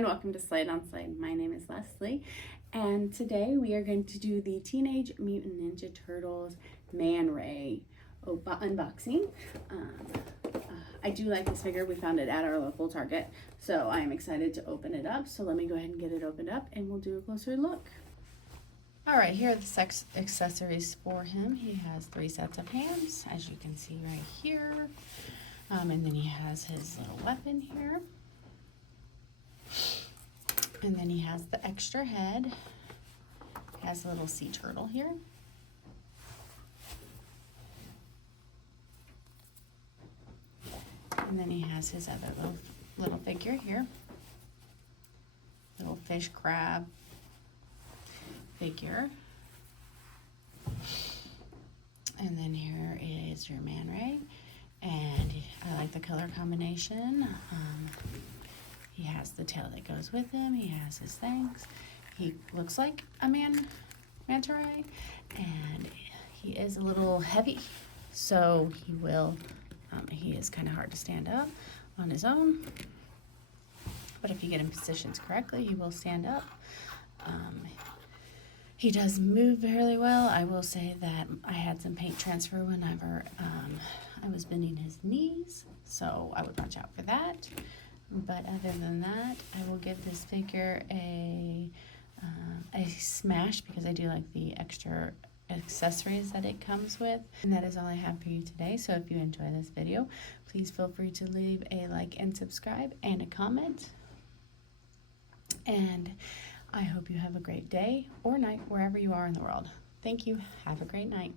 and welcome to Slide on Slide. My name is Leslie, and today we are going to do the Teenage Mutant Ninja Turtles Man Ray unboxing. I do like this figure. We found it at our local Target, so I am excited to open it up. So let me go ahead and get it opened up and we'll do a closer look. All right, here are the accessories for him. He has 3 sets of hands, as you can see right here. And then he has his little weapon here. And then he has the extra head. He has a little sea turtle here. And then he has his other little figure here. Little fish crab figure. And then here is your Man Ray. And I like the color combination. He has the tail that goes with him. He has his things. He looks like a manta ray, and he is a little heavy, so he is kind of hard to stand up on his own. But if you get him positioned correctly, he will stand up. He does move fairly well. I will say that I had some paint transfer whenever I was bending his knees, so I would watch out for that. But other than that, I will give this figure a smash because I do like the extra accessories that it comes with. And that is all I have for you today. So if you enjoy this video, please feel free to leave a like and subscribe and a comment. And I hope you have a great day or night wherever you are in the world. Thank you. Have a great night.